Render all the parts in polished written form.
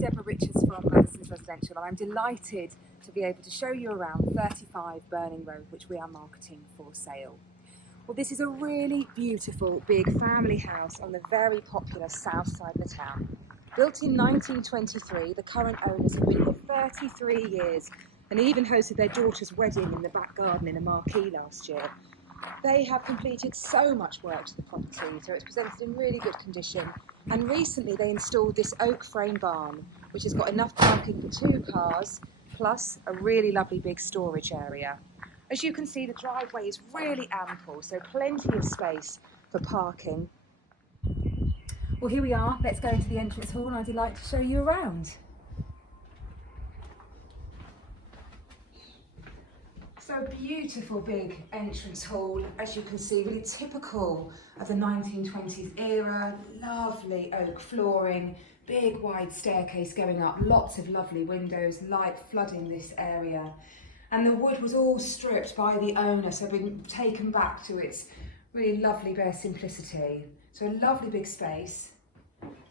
Deborah Richards from Maddisons Residential, and I'm delighted to be able to show you around 35 Birling Road, which we are marketing for sale. Well, this is a really beautiful big family house on the very popular south side of the town. Built in 1923, the current owners have been here 33 years and even hosted their daughter's wedding in the back garden in a marquee last year. They have completed so much work to the property, so it's presented in really good condition. And recently they installed this oak frame barn, which has got enough parking for 2 cars, plus a really lovely big storage area. As you can see, the driveway is really ample, so plenty of space for parking. Well, here we are. Let's go into the entrance hall and I'd like to show you around. So beautiful big entrance hall, as you can see, really typical of the 1920s era. Lovely oak flooring, big wide staircase going up, lots of lovely windows, light flooding this area. And the wood was all stripped by the owner, so been taken back to its really lovely bare simplicity. So a lovely big space.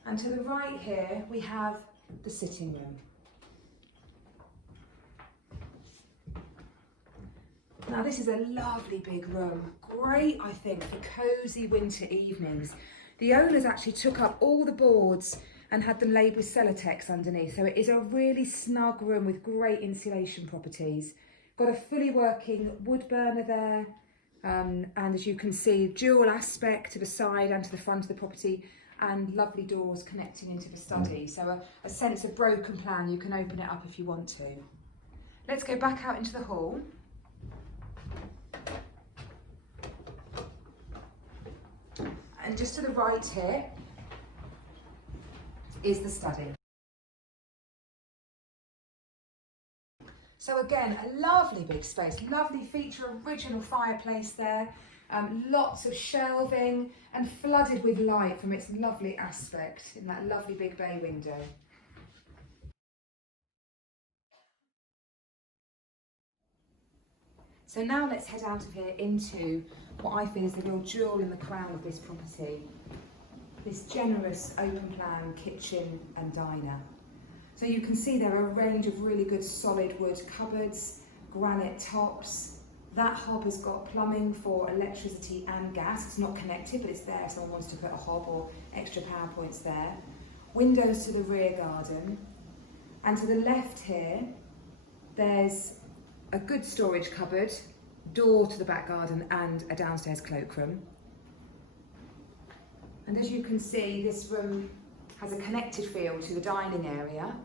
And to the right here, we have the sitting room. Now this is a lovely big room, great I think for cosy winter evenings. The owners actually took up all the boards and had them laid with Celotex underneath, so it is a really snug room with great insulation properties. Got a fully working wood burner there, and as you can see, dual aspect to the side and to the front of the property, and lovely doors connecting into the study. So a sense of broken plan, you can open it up if you want to. Let's go back out into the hall. And just to the right here is the study. So again, a lovely big space, lovely feature, original fireplace there, lots of shelving and flooded with light from its lovely aspect in that lovely big bay window. So now let's head out of here into what I feel is the real jewel in the crown of this property. This generous open plan kitchen and diner. So you can see there are a range of really good solid wood cupboards, granite tops. That hob has got plumbing for electricity and gas. It's not connected, but it's there if someone wants to put a hob or extra power points there. Windows to the rear garden. And to the left here, there's a good storage cupboard, door to the back garden and a downstairs cloakroom. And as you can see, this room has a connected feel to the dining area,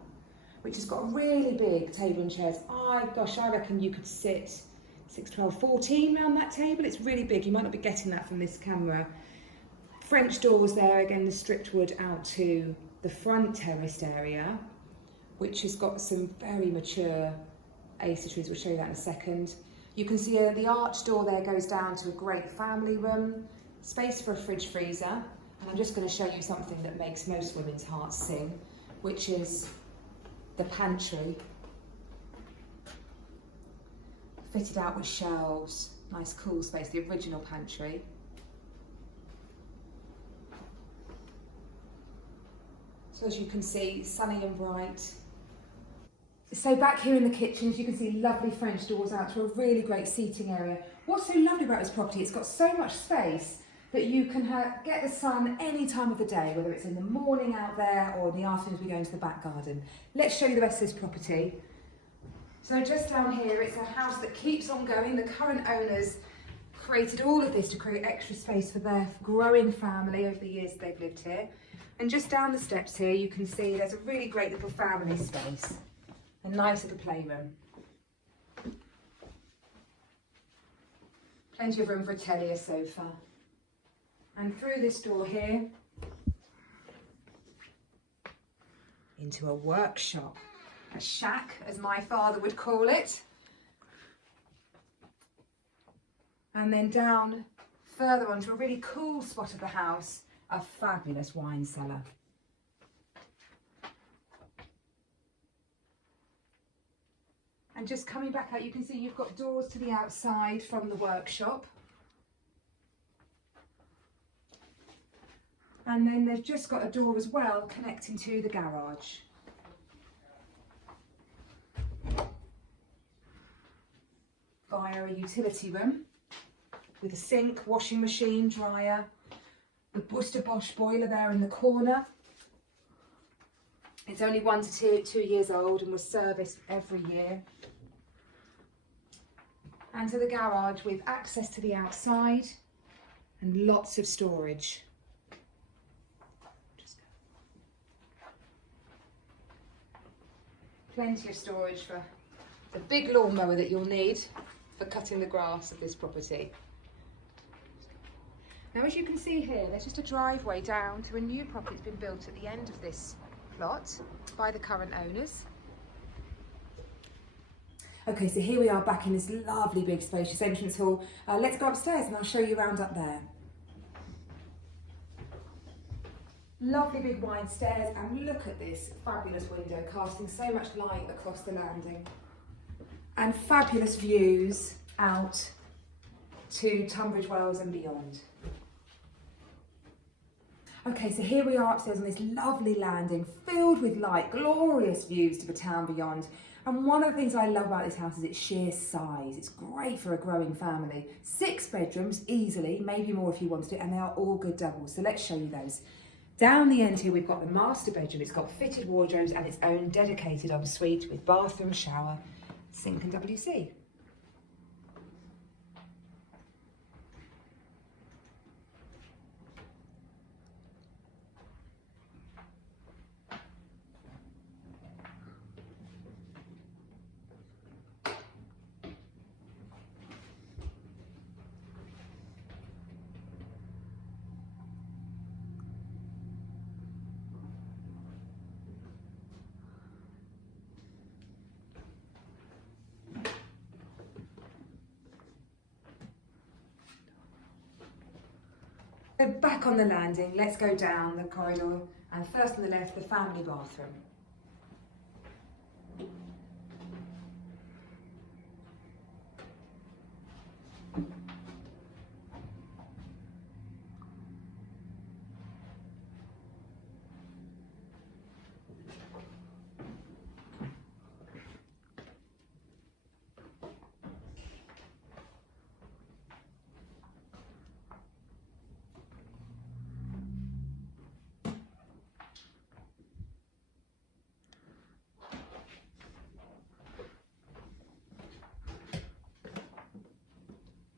which has got really big table and chairs. I reckon you could sit 6, 12, 14 around that table. It's really big. You might not be getting that from this camera. French doors there, again, the stripped wood out to the front terraced area, which has got some very mature acer trees. We'll show you that in a second. You can see the arch door there goes down to a great family room, space for a fridge freezer, and I'm just going to show you something that makes most women's hearts sing, which is the pantry, fitted out with shelves, nice cool space, the original pantry. So as you can see, sunny and bright. So back here in the kitchen, as you can see, lovely French doors out to a really great seating area. What's so lovely about this property, it's got so much space that you can get the sun any time of the day, whether it's in the morning out there or in the afternoon as we go into the back garden. Let's show you the rest of this property. So just down here, it's a house that keeps on going. The current owners created all of this to create extra space for their growing family over the years they've lived here. And just down the steps here, you can see there's a really great little family space. A nice little playroom. Plenty of room for a telly, a sofa. And through this door here, into a workshop, a shack, as my father would call it. And then down further onto a really cool spot of the house, a fabulous wine cellar. And just coming back out, you can see you've got doors to the outside from the workshop. And then they've just got a door as well connecting to the garage. via a utility room with a sink, washing machine, dryer, the Worcester Bosch boiler there in the corner. It's only 1 to 2 years old and was serviced every year. And to the garage with access to the outside and lots of storage. Plenty of storage for the big lawnmower that you'll need for cutting the grass of this property. Now, as you can see here, there's just a driveway down to a new property that's been built at the end of this plot by the current owners. Okay, so here we are back in this lovely big spacious entrance hall. Let's go upstairs and I'll show you around up there. Lovely big wide stairs, and look at this fabulous window casting so much light across the landing. And fabulous views out to Tunbridge Wells and beyond. Okay, so here we are upstairs on this lovely landing filled with light, glorious views to the town beyond. And one of the things I love about this house is its sheer size. It's great for a growing family. 6 bedrooms easily, maybe more if you wanted it, and they are all good doubles. So let's show you those. Down the end here we've got the master bedroom. It's got fitted wardrobes and its own dedicated ensuite with bathroom, shower, sink and WC. So back on the landing, let's go down the corridor, and first on the left, the family bathroom.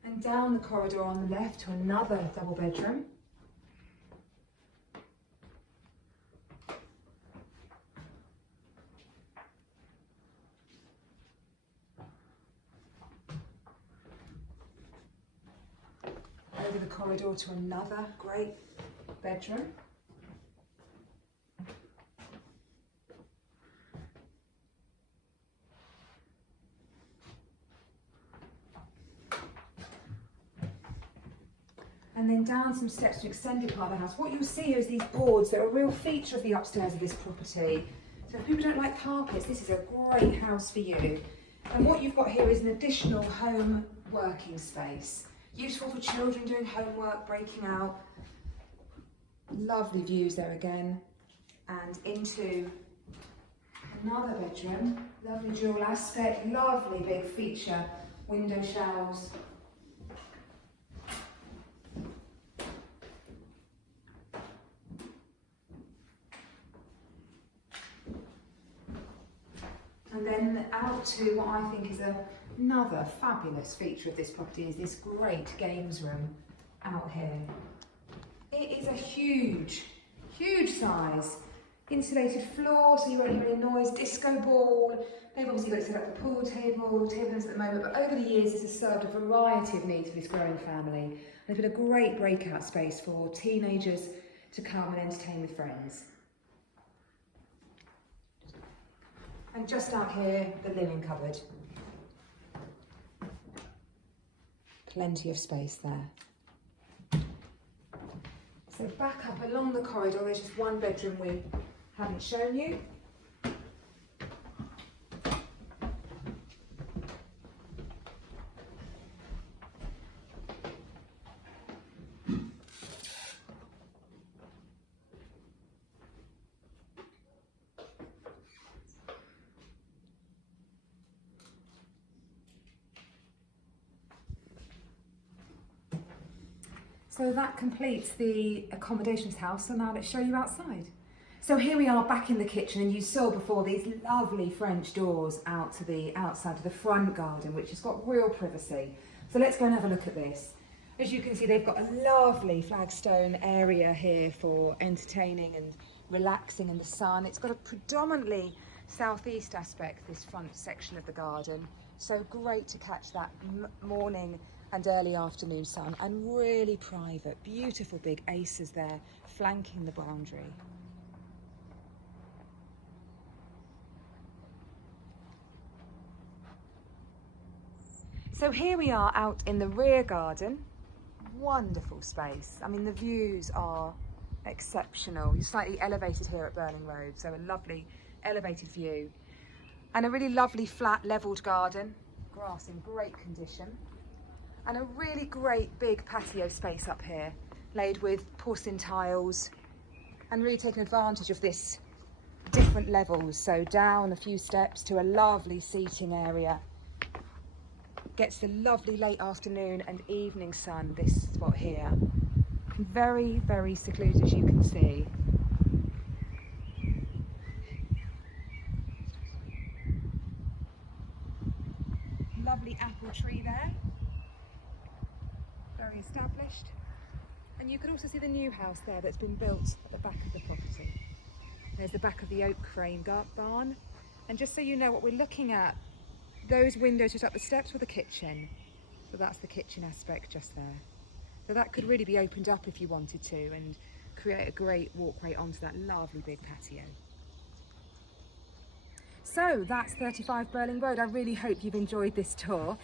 And down the corridor on the left to another double bedroom. Over the corridor to another great bedroom. And then down some steps to extended part of the house. What you'll see here is these boards that are a real feature of the upstairs of this property. So if people don't like carpets, this is a great house for you. And what you've got here is an additional home working space. Useful for children doing homework, breaking out. Lovely views there again. And into another bedroom. Lovely dual aspect, lovely big feature, window showers. And then out to what I think is another fabulous feature of this property is this great games room out here. It is a huge, huge size. Insulated floor, so you won't hear any noise, disco ball. They've obviously got set up the pool table tennis at the moment, but over the years this has served a variety of needs for this growing family. And it's been a great breakout space for teenagers to come and entertain with friends. And just out here, the linen cupboard. Plenty of space there. So back up along the corridor, there's just one bedroom we haven't shown you. So that completes the accommodations house, so now let's show you outside. So here we are back in the kitchen, and you saw before these lovely French doors out to the outside, to the front garden, which has got real privacy. So let's go and have a look at this. As you can see, they've got a lovely flagstone area here for entertaining and relaxing in the sun. It's got a predominantly southeast aspect, this front section of the garden. So great to catch that morning and early afternoon sun, and really private, beautiful big acres there flanking the boundary. So here we are out in the rear garden. Wonderful space. I mean, the views are exceptional. You're slightly elevated here at Birling Road, so a lovely elevated view. And a really lovely flat levelled garden, grass in great condition. And a really great big patio space up here, laid with porcelain tiles, and really taking advantage of this different levels. So down a few steps to a lovely seating area. Gets the lovely late afternoon and evening sun, this spot here. Very, very secluded, as you can see. Lovely apple tree there. Very established. And you can also see the new house there that's been built at the back of the property. There's the back of the oak frame barn. And just so you know what we're looking at, those windows just up the steps were the kitchen. So that's the kitchen aspect just there. So that could really be opened up if you wanted to and create a great walkway onto that lovely big patio. So that's 35 Birling Road. I really hope you've enjoyed this tour.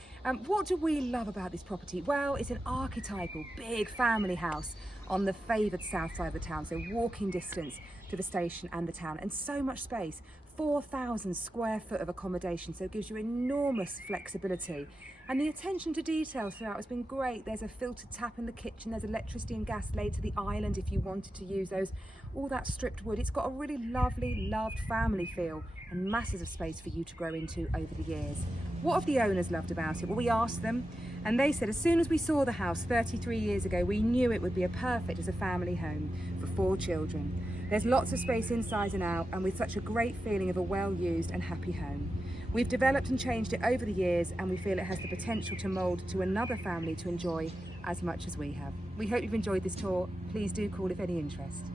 What do we love about this property? Well, it's an archetypal big family house on the favoured south side of the town, so walking distance to the station and the town, and so much space. 4,000 square foot of accommodation, so it gives you enormous flexibility. And the attention to detail throughout has been great. There's a filtered tap in the kitchen, there's electricity and gas laid to the island if you wanted to use those. All that stripped wood. It's got a really lovely, loved family feel and masses of space for you to grow into over the years. What have the owners loved about it? Well, we asked them, and they said as soon as we saw the house 33 years ago, we knew it would be perfect as a family home for 4 children. There's lots of space inside and out, and with such a great feeling of a well-used and happy home. We've developed and changed it over the years, and we feel it has the potential to mould to another family to enjoy as much as we have. We hope you've enjoyed this tour. Please do call if any interest.